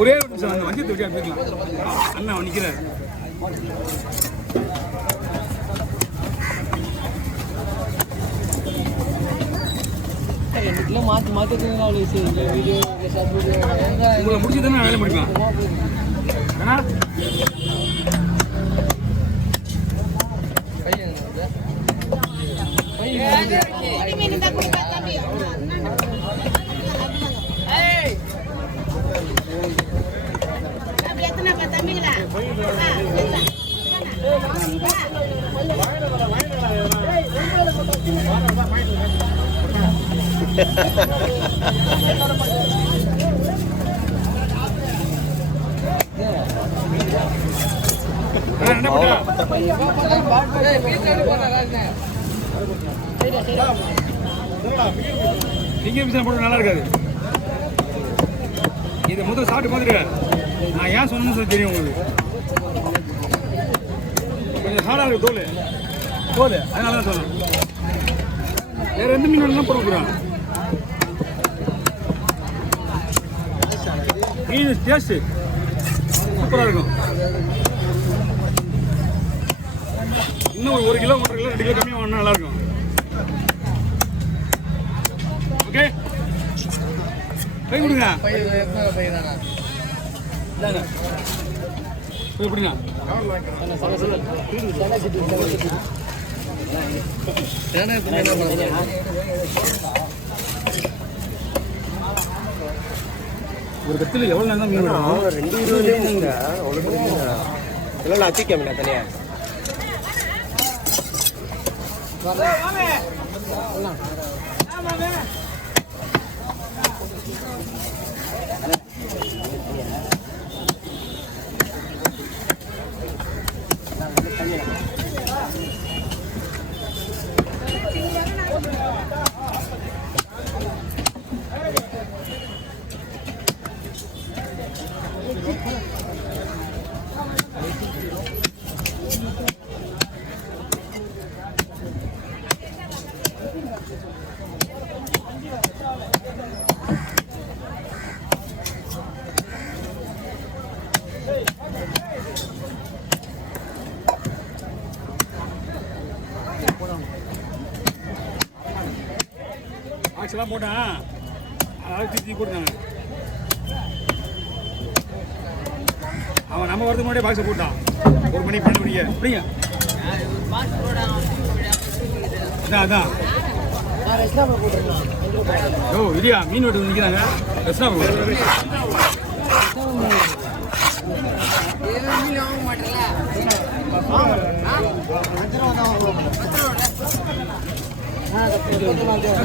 ஒரே ஒரு நிமிஷம் அந்த வஞ்சியத்தை விட்டு போய்க்கலாம். அண்ணா அவன் நிற்கிறார். மாற்றி மாற்றி வீடியோ உங்களை முடிச்சு தானே வேலை முடிப்பேன். ஏன்னா நல்லா இருக்காது. இதை முதல் சாப்பிட்டு பார்த்துருக்காரு. நான் ஏன் சொன்னேன்னு சொல்லி தெரியும் உங்களுக்கு. கொஞ்சம் ஹார்டாக இருக்கு தோல் அதனால தான் சொல்லுவேன். வேற எந்த மீன் வேணாலும் போடுறான். மீன் டேஸ்ட்டு சூப்பராக இருக்கும். இன்னும் ஒரு கிலோ 1.5 கிலோ 2 கிலோ கம்மியாக வாங்கினா நல்லாயிருக்கும். ஓகே கை கொடுங்க. எப்படிண்ணா ஒரு கத்தில் எவ்வளோ நேரம் தான் மீன் விடணும்? 2:20 எவ்வளோ அச்சிக்கமில்ல தனியா பாக்ஸ்லாம் போட்டான். அதாவது தூக்கி போட்டாங்க. அவன் நம்ம வரதுக்கு முன்னாடியே பாக்ஸை போட்டான். 1 மணி 12 மணிக்கு அப்படிங்க. அதான் ஓ இல்லையா மீன் வெட்டு நிற்கிறாங்க.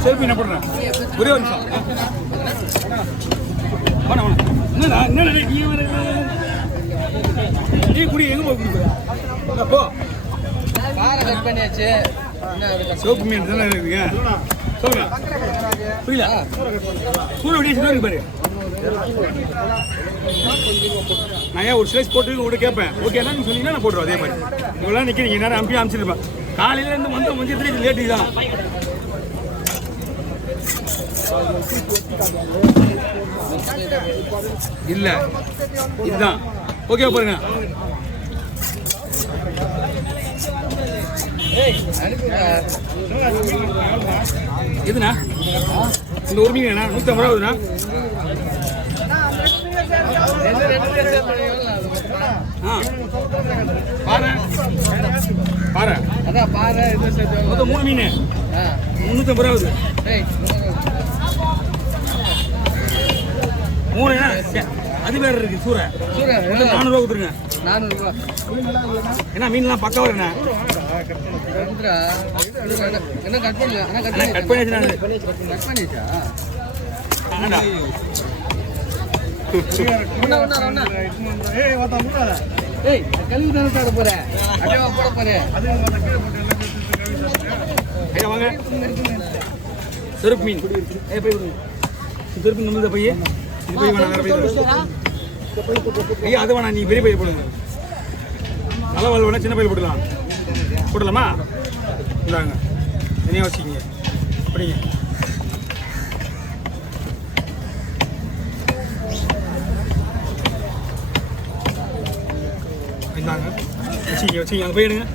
செல்ஃபி என்ன பண்ணுறேன்? ஒரே ஒரு நிமிஷம். என்னடா நீ குடி எங்கே போய் குடிப்பா? போ கட் பண்ணியாச்சு. சோப்பு மீன் தானே இருக்குங்க. சொல்லுங்க புரியல. சூழல் அப்படியே பாரு. நான் ஏன் ஒரு ஸ்லைஸ் போட்டு உங்கள்கிட்ட கேட்பேன். ஓகே என்ன சொன்னீங்கன்னா நான் போட்டுருவோம். அதே மாதிரி இவெல்லாம் நிற்கிறீங்க. நேரம் அனுப்பி அனுப்பிச்சிருப்பேன். காலையிலேருந்து மஞ்சள் லேட்டு தான். இல்லை இதுதான் ஓகே பாருங்க. எதுண்ணா இந்த ஒரு மீன் 150 ரூபாதுண்ணா. பாரு பாரு அதான் பாரு. மொத்தம் 3 மீன் 350 ரூபாது. 3 அது வேற இருக்கு. சூறை 400 ரூபா கொடுத்துருங்க. 400 ரூபா என்ன மீன்லாம் பக்காவா என்ன கட் பண்ணியாச்சு. கல்வி தானே போறேன். போட போறேன். வாங்க செருப்பு மீன். செருப்பு நம்மளது பையன். இது போய் வேணாம். வேற பையன் ஐயா அது வேணாம். நீ பெரிய பையன் போடுங்க. நல்ல வாழ் வேணா சின்ன பையன் போட்டுக்கலாம். போடலாமா? இந்தாங்க தனியாக வச்சுக்கிங்க. படிங்க. வச்சுங்க அந்த போயிடுங்க.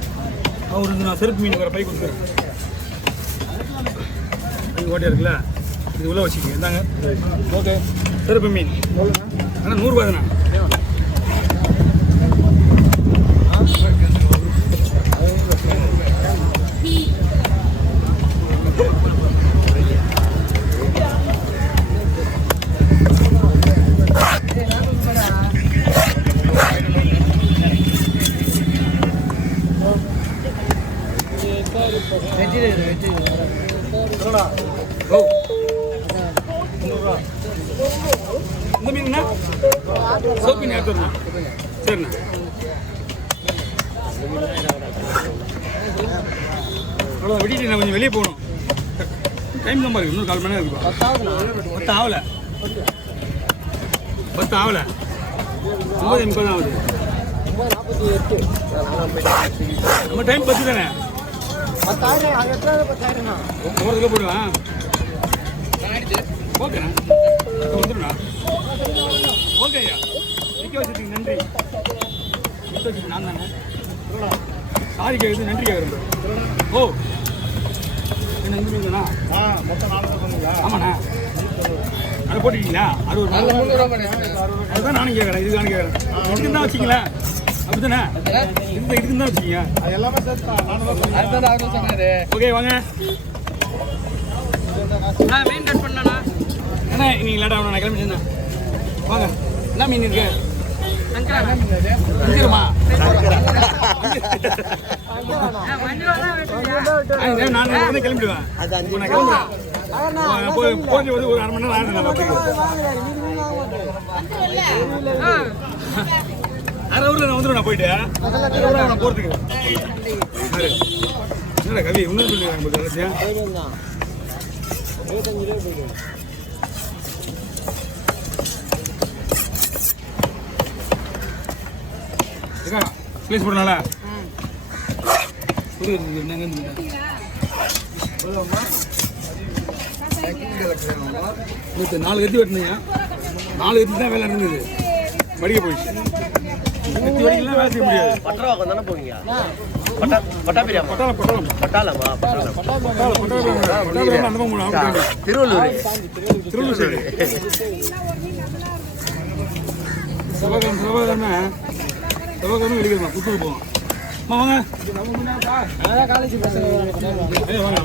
அவருக்கு நான் செருப்பு மீன் வர பை கொடுத்துறேன். அங்கே ஓட்டையா இருக்குல்ல, இது உள்ள வச்சுக்கோங்க. இந்தாங்க. ஓகே, செருப்பு மீன் ஆனால் 100 ரூபா தானே. ஓ, 100 ரூபா. இந்த மீனுண்ணா சோப்பு மீன் எடுத்துருண்ணா. சரிண்ணா. அவ்வளோ வெட்டிட்டு நான் கொஞ்சம் வெளியே போகணும். டைம் தான் பாருங்க, இன்னும் 1/4 மணி நேரம் இருக்குப்பா. 10 ஆகலை. 10 ஆகலை. 9:30 தான் ஆகுது. நம்ம டைம் 10 தானே. 10,000 ஒவ்வொரு கிலோ போடுவேன். ஓகேண்ணா, வந்துடுண்ணா. ஓகே ஐயா, நிற்க வச்சுருக்கீங்க, நன்றி. நிற்க வச்சுருக்கு நான் தானே. சாரி கேட்குறது, நன்றி கேட்குறேன். ஓ, என்ன இங்கே இருந்தேண்ணா? மொத்தம் 4 பண்ணுங்களா? ஆமாண்ணா. அதை போட்டுக்கிங்களா? அது ஒரு 300 அதுதான் நானும் கேட்குறேன், இதுதான் கேட்குறேன். இதுக்கு தான் வச்சிங்களா? அப்படி தானே, இதுக்கு தான் வச்சிங்க. அது எல்லாமே சேர்த்து சொன்னாரு. ஓகே வாங்க. மெயின் கட் பண்ணா அண்ணா நீங்கள் லேட்டாக நான் கிளம்பிட்டேண்ணா. வாங்க. என்ன மீன் இருக்கு? அஞ்சிருமா? நான் வந்து கிளம்பிடுவேன். நான் கிளம்புறேன். போட்டு வந்து ஒரு 1/2 மணி நேரம் ஆகிடும். அரை ஊரில் நான் வந்துடுவேன். நான் போயிட்டு நான் போகிறதுக்கு என்னடா கவி இன்னும் சொல்லிடுறேன். ப்ளீஸ் போடனால புது என்னங்க நேற்று 4 கத்தி வெட்டினீங்க. 4 கத்தி தான் வேலை இருந்தது. மடிக்க போயிடுச்சு. கத்தி வரைக்கும் வேலை செய்ய முடியாது. பட்டராக்கம் தானே போவீங்க? பட்டாபிரியா பட்டாலமா திருவள்ளூர் சைடு செவ்வாய்க்கிழமை வெளிக்கிறோம். புத்தூர் போவோம். வாங்க. காலேஜ் பசங்க வாங்க.